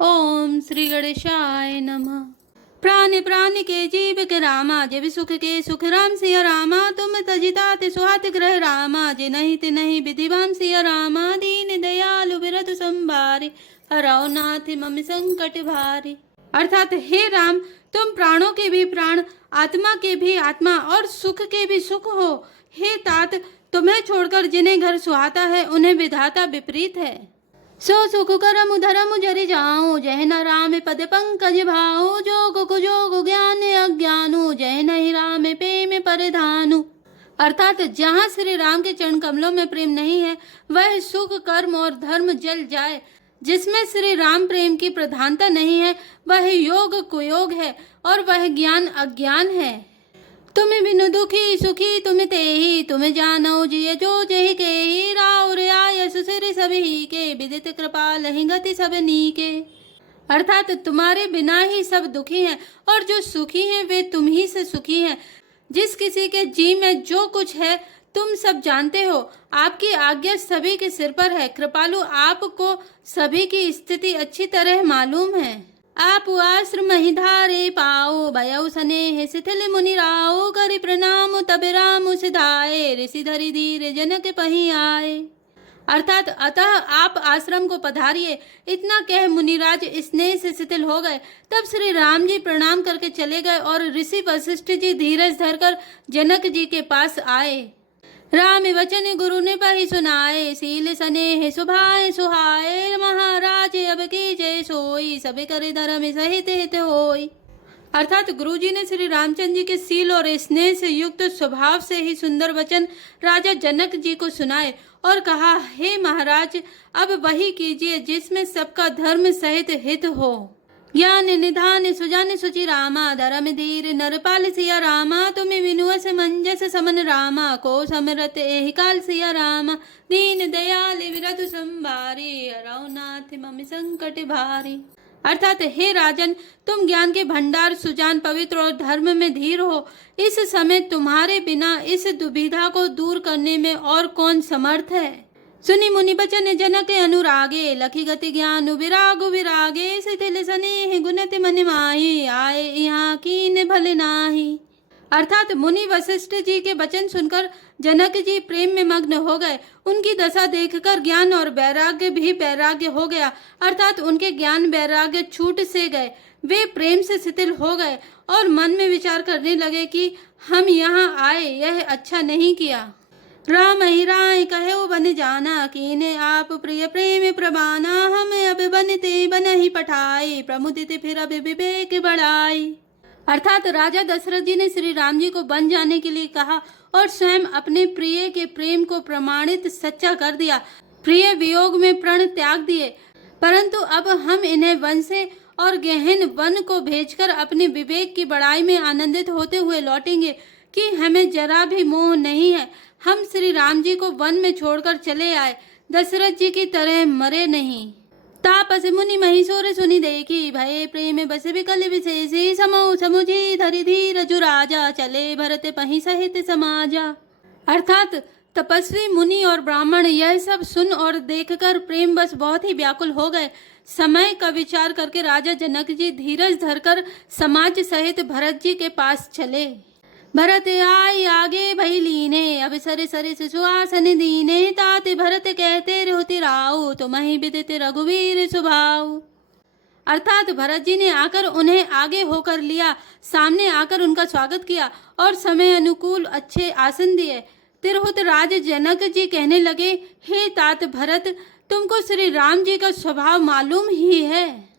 ओम श्री गणेशाय नमः। प्राण प्राण के जीव के रामा, जब सुख के सुख राम सिया रामा। तुम तजिता ते सुहात ग्रह रामा, जे नहीं ते नहीं विधिवान सिया रामा। दीन दयालु बिरधु संभारे, हरौ नाथ मम संकट भारी। अर्थात हे राम, तुम प्राणों के भी प्राण, आत्मा के भी आत्मा और सुख के भी सुख हो। हे तात, तुम्हें छोड़कर जिन्हें घर सुहाता है उन्हें विधाता विपरीत है। सो सुख करम धरम जरि जाऊं, जय न राम पद पंकज भाऊ। जोग जोग ज्ञान अज्ञानु, जय नहीं राम प्रेम परिधानु। अर्थात जहाँ श्री राम के चरण कमलों में प्रेम नहीं है, वह सुख कर्म और धर्म जल जाए। जिसमें श्री राम प्रेम की प्रधानता नहीं है, वह योग कुयोग है और वह ज्ञान अज्ञान है। तुम बिनु दुखी सुखी तुम तेहि, तुम जानो जिय जो जहि केहि। राउर आय सुसिर सभी के, विदित कृपा लहि गति सब नीके। अर्थात तुम्हारे बिना ही सब दुखी हैं और जो सुखी हैं वे तुम ही से सुखी हैं। जिस किसी के जी में जो कुछ है तुम सब जानते हो। आपकी आज्ञा सभी के सिर पर है। कृपालु आपको सभी की स्थिति अच्छी तरह मालूम है। आप आश्रम ही धारे पाओ, भयउ स्नेह शिथिल मुनि राओ। करि प्रणाम तब राम सिधाए, ऋषि धरि धीरे जनक पही आए। अर्थात अतः आप आश्रम को पधारिए। इतना कह मुनिराज स्नेह से शिथिल हो गए। तब श्री राम जी प्रणाम करके चले गए और ऋषि वशिष्ठ जी धीरज धरकर जनक जी के पास आए। राम वचन गुरु ने पही सुनाए, शील स्नेह सुभाए सुहाए। महाराज अब की जय सोई, सब करे धर्म सहित हित होई। अर्थात गुरु जी ने श्री रामचंद्र जी के शील और स्नेह से युक्त स्वभाव से ही सुंदर वचन राजा जनक जी को सुनाए और कहा, हे महाराज, अब वही कीजिए जिसमें सबका धर्म सहित हित हो। ज्ञान निधान सुजान सुचि रामा, धर्म धीर नरपाल सिया रामा। तुम्हें विनुअस मंजस समन रामा, को समरत एहि काल सिया रामा। दीन दयाल विरधु संभारी, हरौ नाथ मम संकट भारी। अर्थात हे राजन, तुम ज्ञान के भंडार, सुजान, पवित्र और धर्म में धीर हो। इस समय तुम्हारे बिना इस दुविधा को दूर करने में और कौन समर्थ है। सुनि मुनि बचन जनक अनुरागे, लखी गति ज्ञान विरागु विरागे। शिथिल स्नेह गुणति मन माही, आए यहाँ कीन भल नाही। अर्थात मुनि वशिष्ठ जी के वचन सुनकर जनक जी प्रेम में मग्न हो गए। उनकी दशा देखकर ज्ञान और वैराग्य भी वैराग्य हो गया। अर्थात उनके ज्ञान वैराग्य छूट से गए। वे प्रेम से शिथिल हो गए और मन में विचार करने लगे कि हम यहाँ आए, यह अच्छा नहीं किया। राम ही राय कहो बन जाना, कीने आप प्रिय प्रेम प्रबाना। हम अब बनते बन ही पठाए, प्रमुदित फिर अब विवेक बढ़ाई। अर्थात राजा दशरथ जी ने श्री राम जी को बन जाने के लिए कहा और स्वयं अपने प्रिय के प्रेम को प्रमाणित सच्चा कर दिया। प्रिय वियोग में प्रण त्याग दिए। परंतु अब हम इन्हें वन से और गहन वन को भेजकर अपने विवेक की बढ़ाई में आनंदित होते हुए लौटेंगे कि हमें जरा भी मोह नहीं है। हम श्री राम जी को वन में छोड़कर चले आए, दशरथ जी की तरह मरे नहीं। तापस मुनि महिषोर सुनि देखी, भय प्रेम बस विकल विशेषी। समो समुझी धरि धीरज राजा, चले भरत पही सहित समाजा। अर्थात तपस्वी मुनि और ब्राह्मण यह सब सुन और देखकर प्रेम बस बहुत ही व्याकुल हो गए। समय का विचार करके राजा जनक जी धीरज धरकर समाज सहित भरत जी के पास चले। भरत आई आगे भई लीने, अब सर सर सुहासन दीने। तात भरत कहते रहुति राऊ, तुम ही विदित रघुवीर स्वभाव। अर्थात भरत जी ने आकर उन्हें आगे होकर लिया, सामने आकर उनका स्वागत किया और समय अनुकूल अच्छे आसन दिए। तिरहुत राज जनक जी कहने लगे, हे तात भरत, तुमको श्री राम जी का स्वभाव मालूम ही है।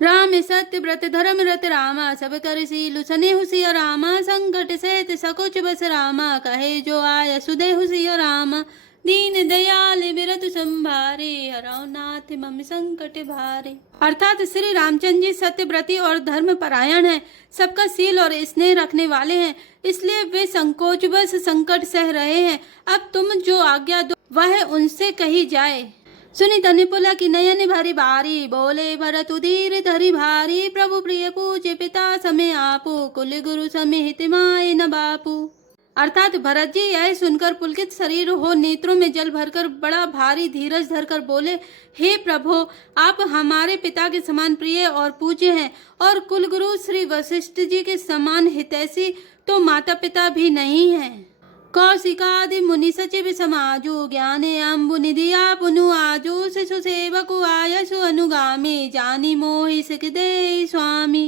राम सत्य व्रत धर्म रत रामा, सब कर सीलु स्नेहु सिया रामा। संकट सहित सकुच बस रामा, कहे जो आय सुदेहु सिया रामा। दीन दयाल बिरधु संभारे, हरौ नाथ मम संकट भारे। अर्थात श्री रामचंद्र जी सत्यव्रती और धर्म परायण हैं, सबका सील और स्नेह रखने वाले हैं, इसलिए वे संकोच बस संकट सह रहे हैं। अब तुम जो आज्ञा दो वह उनसे कही जाए। सुनी तनिपुला की नयन भरी बारी, बोले भरत उदीर धरि भारी। प्रभु प्रिय पूज्य पिता समय आपू, कुल गुरु समय हित माय न बापू। अर्थात भरत जी यह सुनकर पुलकित शरीर हो नेत्रों में जल भरकर बड़ा भारी धीरज धरकर बोले, हे प्रभो, आप हमारे पिता के समान प्रिय और पूज्य हैं और कुलगुरु श्री वशिष्ठ जी के समान हितैषी तो माता पिता भी नहीं हैं। कौशिकादि मुनि सचिव समाजो ज्ञाने अम्बु निधिया पुनु आजो शिशु सेवकु आयसु अनुगामी जानी मोहि सिकदे स्वामी।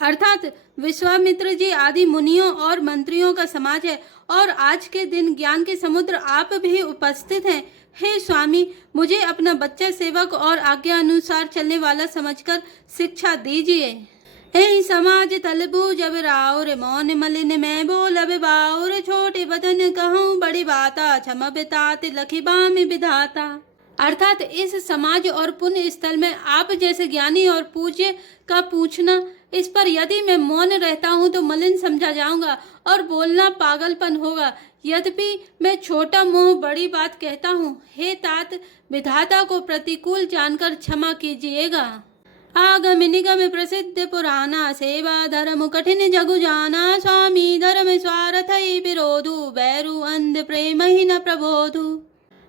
अर्थात विश्वामित्र जी आदि मुनियों और मंत्रियों का समाज है और आज के दिन ज्ञान के समुद्र आप भी उपस्थित हैं। हे स्वामी, मुझे अपना बच्चा सेवक और आज्ञा अनुसार चलने वाला समझकर शिक्षा दीजिए। हे समाज तलबू जब राउर मौन मलिन मैं बोल अब बाउर छोटे बदन कहूँ बड़ी बाता क्षमा बितात लखी बाम विधाता। अर्थात इस समाज और पुण्य स्थल में आप जैसे ज्ञानी और पूज्य का पूछना, इस पर यदि मैं मौन रहता हूँ तो मलिन समझा जाऊंगा और बोलना पागलपन होगा। यद्यपि मैं छोटा मुंह बड़ी बात कहता हूँ। हे तात, विधाता को प्रतिकूल जानकर क्षमा कीजिएगा। आगम निगम प्रसिद्ध पुराना सेवा धर्म कठिन जगु जाना स्वामी धर्म स्वार्थ विरोधु बैरु अंध प्रेम ही न प्रबोधु।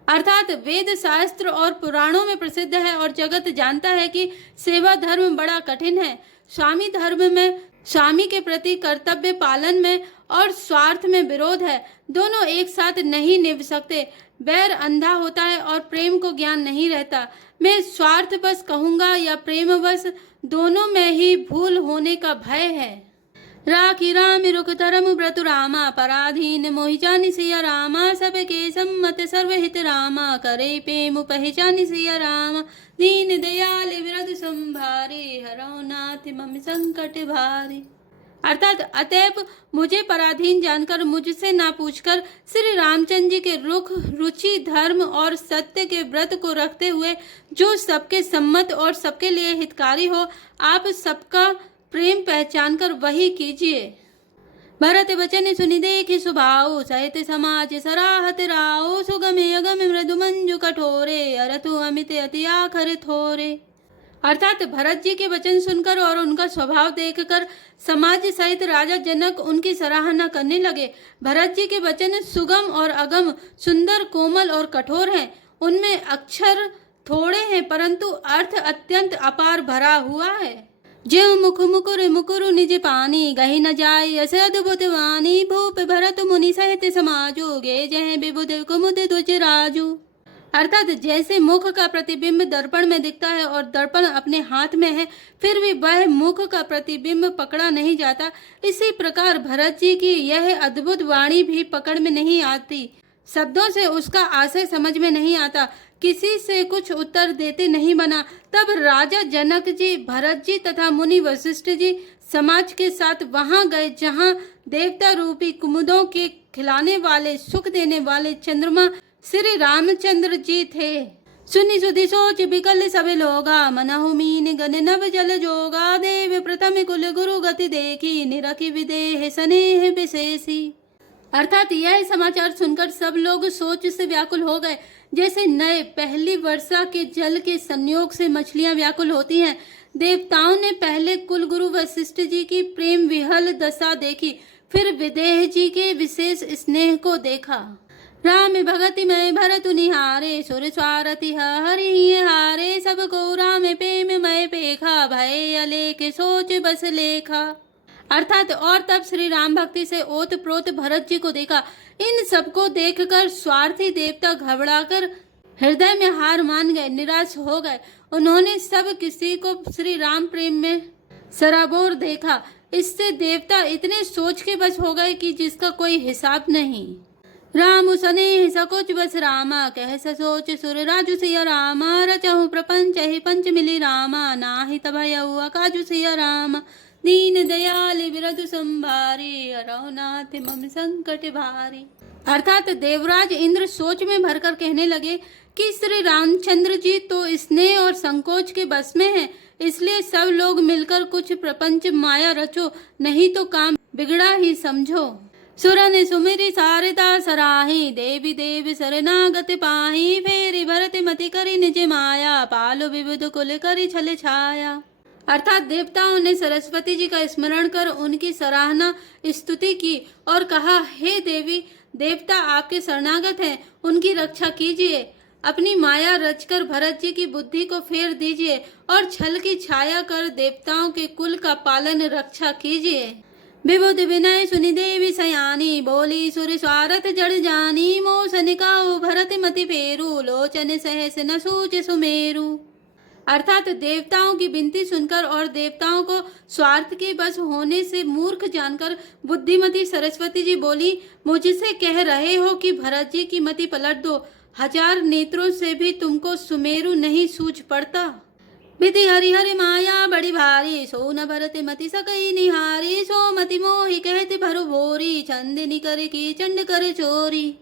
अर्थात वेद शास्त्र और पुराणों में प्रसिद्ध है और जगत जानता है कि सेवा धर्म बड़ा कठिन है। स्वामी धर्म में स्वामी के प्रति कर्तव्य पालन में और स्वार्थ में विरोध है, दोनों एक साथ नहीं निभ सकते। बैर अंधा होता है और प्रेम को ज्ञान नहीं रहता। मैं स्वार्थ बस कहूँगा या प्रेम बस, दोनों में ही भूल होने का भय है। राखी राम रुख धर्म व्रतु रामा पराधीन मोहि जानि सिया रामा सबके सम्मत सर्वहित रामा करे प्रेम पहचानि सिया रामा दीन दयाल विरद संभारे हरौ नाथ मम संकट भारी। अर्थात अतएव मुझे पराधीन जानकर मुझसे ना पूछकर श्री रामचंद्र जी के रुख रुचि धर्म और सत्य के व्रत को रखते हुए जो सबके सम्मत और सबके लिए हितकारी हो, आप सबका प्रेम पहचान कर वही कीजिए। भरत वचन सुनि देखि सुभाऊ सहित समाज सराहत राओ सुगमे अगम मृदु मंजु कठोरे अरतु अमित अति आखर थोरे। अर्थात भरत जी के वचन सुनकर और उनका स्वभाव देखकर समाज सहित राजा जनक उनकी सराहना करने लगे। भरत जी के वचन सुगम और अगम, सुंदर, कोमल और कठोर हैं। उनमें अक्षर थोड़े हैं परंतु अर्थ अत्यंत अपार भरा हुआ है। ज्यों मुख मुकुर मुकुरु निज पानी गही न जाय अस अद्भुत वाणी भूप भरत मुनि सहित समाजो गे जय विबुध कुमुद तुझ राजू। अर्थात जैसे मुख का प्रतिबिंब दर्पण में दिखता है और दर्पण अपने हाथ में है फिर भी वह मुख का प्रतिबिंब पकड़ा नहीं जाता, इसी प्रकार भरत जी की यह अद्भुत वाणी भी पकड़ में नहीं आती। शब्दों से उसका आशय समझ में नहीं आता, किसी से कुछ उत्तर देते नहीं बना। तब राजा जनक जी, भरत जी तथा मुनि वशिष्ठ जी समाज के साथ वहां गए जहां देवता रूपी कुमुदों के खिलाने वाले, सुख देने वाले चंद्रमा श्री रामचंद्र जी थे। सुनि सुधि सोच बिकल सब लोगा मनहु मीन गन नव जल जोगा देव प्रथम कुल गुरु गति देखी निरखी विदेह स्नेह विशेषी। अर्थात यह समाचार सुनकर सब लोग सोच से व्याकुल हो गए, जैसे नए पहली वर्षा के जल के संयोग से मछलियां व्याकुल होती हैं। देवताओं ने पहले कुलगुरु वशिष्ठ जी की प्रेम विहल दशा देखी, फिर विदेह जी के विशेष स्नेह को देखा। राम भगति में भरतु निहारे सुर स्वारथि हरि हारे सबको राम प्रेम मय पेखा भय अलेख सोच बस लेखा। अर्थात और तब श्री राम भक्ति से ओत प्रोत भरत जी को देखा। इन सबको देखकर स्वार्थी देवता घबराकर हृदय में हार मान गए, निराश हो गए। उन्होंने सब किसी को श्री राम प्रेम में सराबोर देखा। इससे देवता इतने सोच के बस हो गए कि जिसका कोई हिसाब नहीं। राम सनेह सकुच बस रामा कह सोच सुर राजु सिया रामा रचहु प्रपंच ही पंच मिली रामा नाही तभयउ अकाजु सिया रामा दीन दयाल विरधु संभारी हरौ नाथ मम संकट भारी। अर्थात देवराज इंद्र सोच में भरकर कहने लगे कि श्री रामचंद्र जी तो स्नेह और संकोच के बस में हैं, इसलिए सब लोग मिलकर कुछ प्रपंच माया रचो, नहीं तो काम बिगड़ा ही समझो। सुरन सुमिरी सारिता सराही देवी देव शरणागत पाही फेरी भरत मति करी निज माया पालो विविध कुल करी छल छाया। अर्थात देवताओं ने सरस्वती जी का स्मरण कर उनकी सराहना स्तुति की और कहा, हे देवी, देवता आपके शरणागत हैं, उनकी रक्षा कीजिए। अपनी माया रचकर भरत जी की बुद्धि को फेर दीजिए और छल की छाया कर देवताओं के कुल का पालन रक्षा कीजिए। विबुध विनय सुनि देवी सयानी, बोली सुर स्वारथ जड़ जानी, मोह निकाऊ भरत मति फेरू, लोचन सहस न सूच सुमेरु। अर्थात देवताओं की विनती सुनकर और देवताओं को स्वार्थ के बस होने से मूर्ख जानकर बुद्धिमती सरस्वती जी बोली, मुझसे कह रहे हो कि भरत जी की मति पलट दो, 1000 नेत्रों से भी तुमको सुमेरु नहीं सूझ पड़ता। विधि हरिहर माया बड़ी भारी, सो न भरत मति सकई निहारी, सो मति मोहि कहते भरु भोरी, चंदिनी कर की चंड कर चोरी।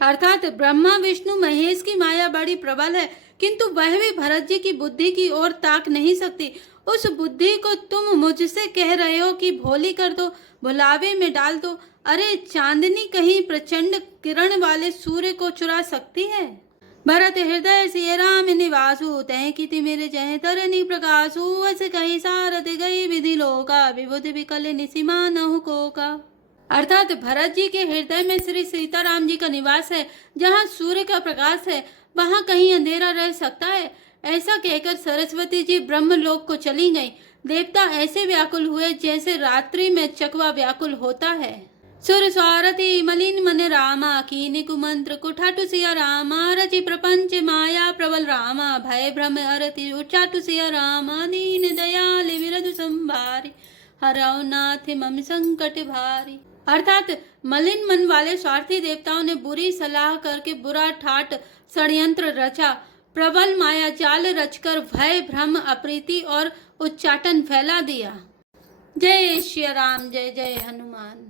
अर्थात ब्रह्मा विष्णु महेश की माया बड़ी प्रबल है, किंतु वह भी भरत जी की बुद्धि की ओर ताक नहीं सकती। उस बुद्धि को तुम मुझसे कह रहे हो कि भोली कर दो, भुलावे में डाल दो। अरे चांदनी कहीं प्रचंड किरण वाले सूर्य को चुरा सकती है? भरत हृदय सिय राम निवासु, तय की मेरे जय तरनी प्रकाशु, अस कही सारथ गई विधि लोका, विबुध विकल निसीमा नहु कोका। अर्थात भरत जी के हृदय में श्री सीताराम जी का निवास है, जहाँ सूर्य का प्रकाश है वहाँ कहीं अंधेरा रह सकता है? ऐसा कहकर सरस्वती जी ब्रह्मलोक को चली गईं। देवता ऐसे व्याकुल हुए जैसे रात्रि में चकवा व्याकुल होता है। सुर स्वारथी मलिन मन रामा, कीनि कुमंत्र कुठाटु सिया रामा, रचि प्रपंच माया प्रबल रामा, भय भ्रम अरति उच्चाटु सिया रामा, दीन दयाल विरधु संभारी, हरौ नाथ मम संकट भारी। अर्थात मलिन मन वाले स्वार्थी देवताओं ने बुरी सलाह करके बुरा ठाट षड्यंत्र रचा, प्रबल माया जाल रचकर भय भ्रम अप्रीति और उच्चाटन फैला दिया। जय श्री राम, जय जय हनुमान।